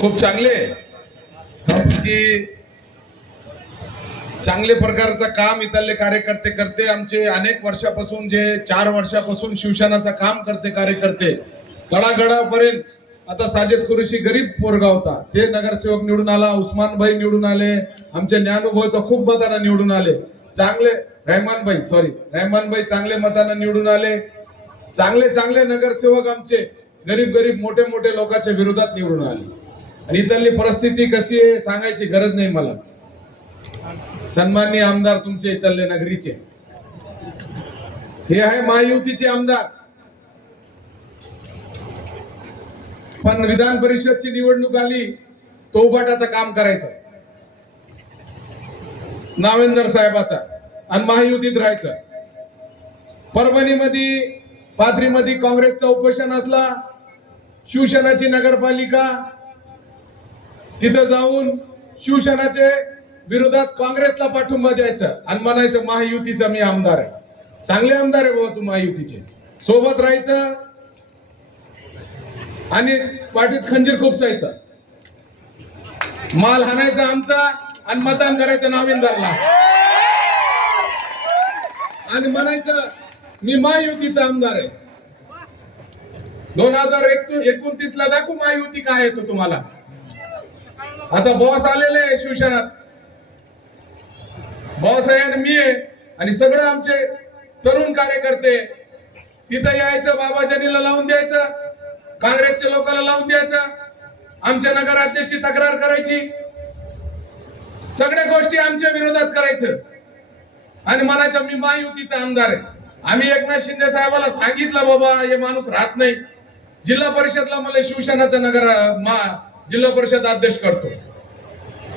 खूप चांगले की चांगले प्रकारचं काम इथले कार्यकर्ते करते। आमचे अनेक वर्षापासून जे 4 वर्षापासून शिवसेनाचं काम करते कार्यकर्ते गडागडापर्यंत। आता साजिद कुरेशी गरीब पोरगा होता, ते नगरसेवक निवडून आला, उस्मान भाई निवडून आले, आमचे ज्ञानुभव तर खूप मतांना निवडून आले, चांगले रहमान भाई चांगले मतांना निवडून आले। चांगले चांगले नगरसेवक आमचे गरीब मोठे मोठे लोकांच्या विरोधात निवडून आले। आणि इथली परिस्थिती कशी आहे सांगायची गरज नाही मला। सन्माननीय आमदार तुमचे इथले नगरीचे हे आहे महायुतीचे आमदार, पण विधान परिषदची निवडणूक आली तो उभाटाचं काम करायचं नावेंदर साहेबाचा आणि महायुतीत राहायचं। परभणीमध्ये पाथरीमध्ये काँग्रेसचा उपोषण असला, शिवसेनाची नगरपालिका तिथं जाऊन शिवसेनाचे विरोधात काँग्रेसला पाठिंबा द्यायचा आणि म्हणायचं महायुतीचा मी आमदार आहे। चांगले आमदार आहे बाबा तू महायुतीचे, सोबत राहायचं आणि पाठीत खंजीर खुपसायचा, माल हाणायचा आमचा आणि मतदान करायचं नाविंदारला आणि म्हणायचं मी महायुतीचा आमदार आहे। 2029 ला दाखवू महायुती काय आहे तो तुम्हाला। आता बॉस आलेले आहे शिवसेनात, बॉस आहे आणि मी आहे आणि सगळं आमचे तरुण कार्यकर्ते तिथं यायचं, बाबाजानीला लावून द्यायचं, काँग्रेसच्या लोकांना लावून द्यायचं, आमच्या नगराध्यक्षाची तक्रार करायची, सगळ्या गोष्टी आमच्या विरोधात करायचं आणि म्हणायचं मी महायुतीचा आमदार आहे। आम्ही एकनाथ शिंदे साहेबाला सांगितलं बाबा हे माणूस राहत नाही, जिल्हा परिषदला मला शिवसेनाचा जिल्हा परिषद अध्यक्ष करतो,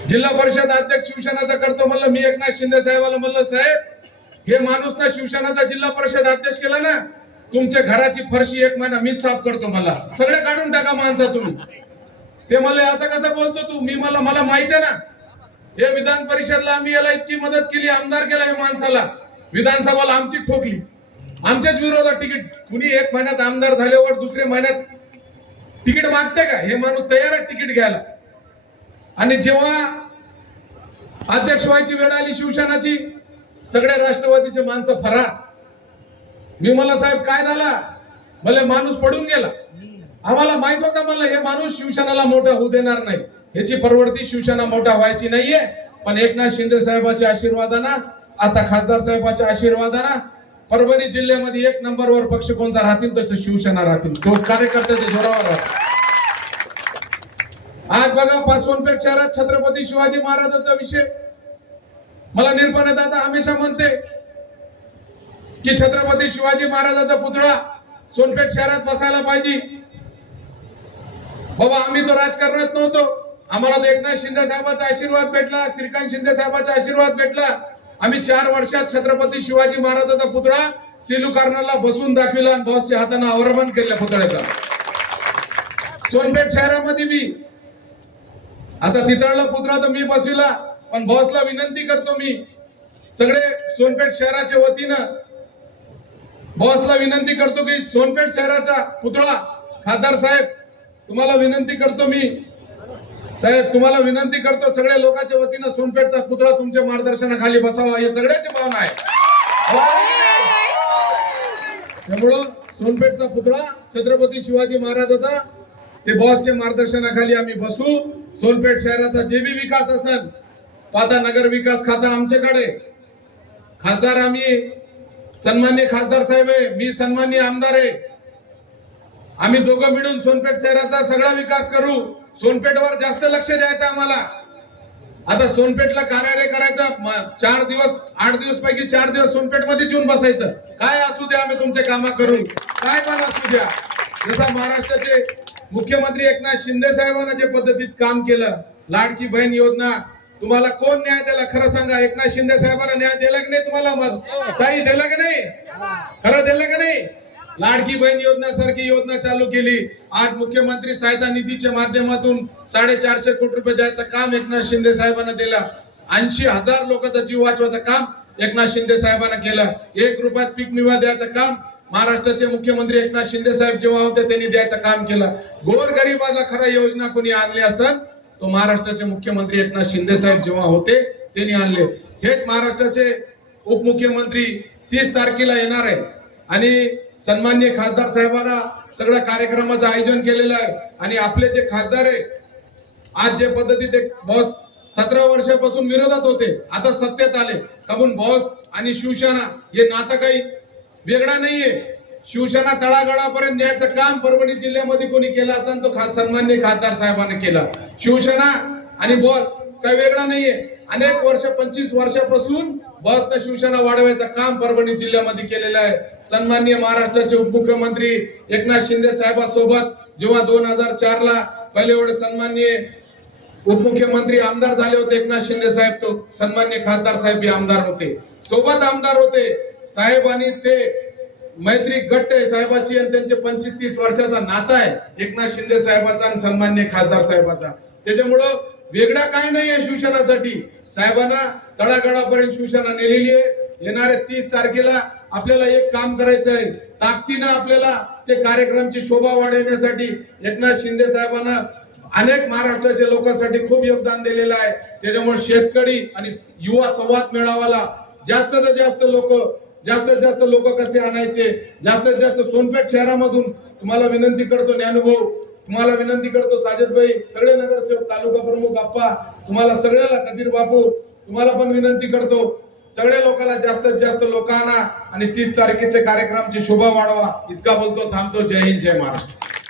जिल्हा परिषद अध्यक्ष शिवसेनाचा करतो म्हणलं। मी एकनाथ शिंदे साहेबाला म्हणलं साहेब हे माणूस ना शिवसेनाचा जिल्हा परिषद अध्यक्ष केला ना, तुमच्या घराची फरशी 1 महिना मी साफ करतो, मला सगळे काढून टाका माणसा तुम्ही। ते म्हणले असं कसं बोलतो तू? मी मला माहिती आहे ना, हे विधान परिषदला आम्ही याला इतकी मदत केली, आमदार केला हे माणसाला, विधानसभाला आमची ठोकली, आमच्याच विरोधात तिकीट। कुणी 1 महिन्यात आमदार झाल्यावर दुसऱ्या महिन्यात तिकीट मागते का? हे माणूस तयार आहे तिकीट घ्यायला। आणि जेव्हा अध्यक्ष व्हायची वेळ आली शिवसेनाची, सगळ्या राष्ट्रवादीचे माणसं फरार। मी मला साहेब काय झाला? मला माणूस पडून गेला, आम्हाला माहित होतं मला हे माणूस शिवसेनाला मोठा होऊ देणार नाही, याची परवर्ती शिवसेना मोठा व्हायची नाहीये। पण एकनाथ शिंदे साहेबांच्या आशीर्वादानं, आता खासदार साहेबांच्या आशीर्वादानं परभणी जिल्ह्यामध्ये 1 नंबरवर पक्ष कोणता राहतील तर शिवसेना राहतील, तो कार्यकर्त्याच्या जोरावर राहतील। आज बघा सोनपेठ शहरात छत्रपती शिवाजी महाराजांचा विषय, मला निरपणे दादा हमेशा म्हणते की छत्रपती शिवाजी महाराजांचा पुतळा सोनपेठ शहरात बसायला पाहिजे। बाबा आम्ही तो राजकारणात नव्हतो, आम्हाला तो एकनाथ शिंदे साहेबांचा आशीर्वाद भेटला, श्रीकांत शिंदे साहेबांचा आशीर्वाद भेटला। आम्ही 4 वर्षात छत्रपती शिवाजी महाराजांचा पुतळा सेलू कार्नरला बसवून दाखविला आणि बॉसच्या हाताने अवरमान केलं पुतळ्याचा। सोनपेठ शहरामध्ये मी आता तिथला पुतळा तर मी बसविला, पण बॉसला विनंती करतो मी सगळे सोनपेठ शहराच्या वतीनं बॉसला विनंती करतो की सोनपेठ शहराचा पुतळा खासदार साहेब तुम्हाला विनंती करतो, मी साहेब तुम्हाला विनंती करतो सगळ्या लोकांच्या वतीनं सोनपेठचा पुतळा तुमच्या मार्गदर्शनाखाली बसावा, हे सगळ्याची भावना आहे। त्यामुळं सोनपेठचा पुतळा छत्रपती शिवाजी महाराजांचा ते बॉसच्या मार्गदर्शनाखाली आम्ही बसू। सोनपेठ शहराचा जे बी विकास असेल, आता नगर विकास खाता आमच्याकडे, खासदार आम्ही सन्माननीय खासदार साहेब आहे, मी सन्माननीय आमदार आहे, आम्ही दोघं मिळून सोनपेठ शहराचा सगळा विकास करू। सोनपेठवर जास्त लक्ष द्यायचं आम्हाला। आता सोनपेठला कार्यालय करायचं 4 दिवस 8 दिवस पैकी 4 दिवस सोनपेठ मध्ये येऊन बसायचं, काय असू द्या आम्ही तुमचे काम करू, काय पण असू द्या। जसा महाराष्ट्राचे मुख्यमंत्री एकनाथ शिंदे साहेबांना जे पद्धतीत काम केलं, लाडकी बहीण योजना, तुम्हाला कोण न्याय दिला खरं सांगा? एकनाथ शिंदे साहेबांना न्याय दिला की नाही तुम्हाला? ताई दिला की नाही? खरं दिलं की नाही? लाडकी बहीण योजना सारखी योजना चालू केली। आज मुख्यमंत्री सहायता निधीच्या माध्यमातून 450 कोटी रुपये द्यायचं काम एकनाथ शिंदे साहेबांना दिलं। 80,000 लोकांचा जीव वाचवायचं काम एकनाथ शिंदे साहेबांना केलं। 1 रुपयात पीक विमा द्यायचं काम महाराष्ट्राचे मुख्यमंत्री एकनाथ शिंदे साहेब जेव्हा होते त्यांनी द्यायचं काम केलं. गोरगरिबाला खरा योजना कोणी आणली असेल तो महाराष्ट्राचे मुख्यमंत्री एकनाथ शिंदे साहेब जेव्हा होते त्यांनी आणले. हेच महाराष्ट्राचे उपमुख्यमंत्री 30 तारखेला येणार आहे आणि सन्माननीय खासदार साहेबांना सगळ्या कार्यक्रमाचं आयोजन केलेलं आहे. आणि आपले जे खासदार आहे आज जे पद्धतीत बॉस 17 वर्षापासून विरोधात होते आता सत्तेत आले. काहून बॉस आणि शिवसेना हे नातं काही वेगळा नाहीये. शिवसेना तळागाळापर्यंत न्यायचं काम परभणी जिल्ह्यामध्ये कोणी केलं असेल तो सन्माननीय खासदार साहेबांनी केला. शिवसेना आणि बॉस काही वेगळा नाहीये. अनेक वर्ष 25 वर्षापासून बॉसनं शिवसेना वाढवायचं काम परभणी जिल्ह्यामध्ये केलेलं आहे. सन्माननीय महाराष्ट्राचे उपमुख्यमंत्री एकनाथ शिंदे साहेबांसोबत जेव्हा 2004 ला पहिले वेळेस सन्माननीय उपमुख्यमंत्री आमदार झाले होते एकनाथ शिंदे साहेब, तो सन्माननीय खासदार साहेब आमदार होते, सोबत आमदार होते साहेब. आणि ते मैत्री गट आहे साहेबाची आणि त्यांचे 25-30 वर्षाचा नाता आहे एकनाथ शिंदे साहेबाचा आणि सन्माननीय खासदार साहेबाचा. त्याच्यामुळं वेगळा काही नाहीये शिवसेनासाठी. साहेबांना तळागाळापर्यंत शिवसेना नेलेली आहे. येणाऱ्या 30 तारखेला आपल्याला एक काम करायचं आहे. ताकदीनं आपल्याला ते कार्यक्रमची शोभा वाढवण्यासाठी एकनाथ शिंदे साहेबांना अनेक महाराष्ट्राच्या लोकांसाठी खूप योगदान दिलेलं आहे. त्याच्यामुळे शेतकरी आणि युवा संवाद मेळाव्याला जास्तीत जास्त लोक कसे आणायचे, जास्तीत जास्त सोनपेठ शहरामधून तुम्हाला विनंती करतो ज्ञानुभव, तुम्हाला विनंती करतो साजिदभाई, सगळे नगरसेवक, तालुका प्रमुख आप्पा, तुम्हाला सगळ्याला कदीर बापू, तुम्हाला पण विनंती करतो सगळ्या लोकांना जास्तीत जास्त लोकांना आणि 30 तारखेच्या कार्यक्रमाची शोभा वाढवा. इतका बोलतो थांबतो. जय हिंद, जय महाराष्ट्र.